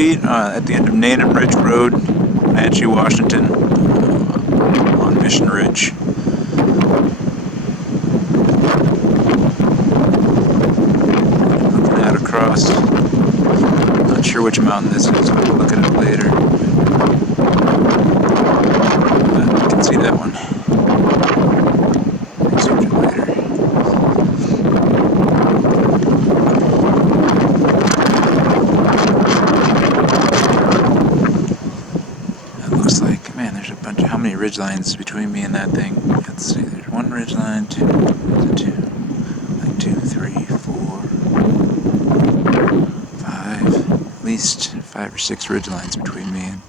feet at the end of Naneum Ridge Road, Comanche, Washington, on Mission Ridge. Looking out across. Not sure which mountain this is, but we'll look at it later. You can see that one. Zoom it later. That looks like, man, there's a bunch of, how many ridge lines between me and that thing? Let's see, there's one ridge line, two, like 2, 3, 4, 5, at least 5 or 6 ridge lines between me and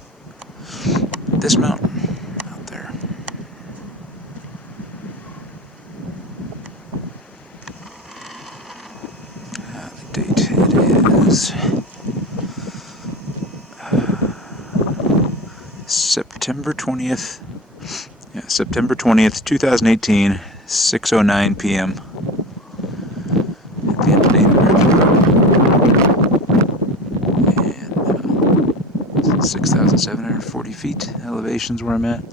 this mountain out there. The date it is September 20th. Yeah, September 20th, 2018, 6:09 p.m. at the end of Naneum Ridge Road. And 6,740 feet elevation's where I'm at.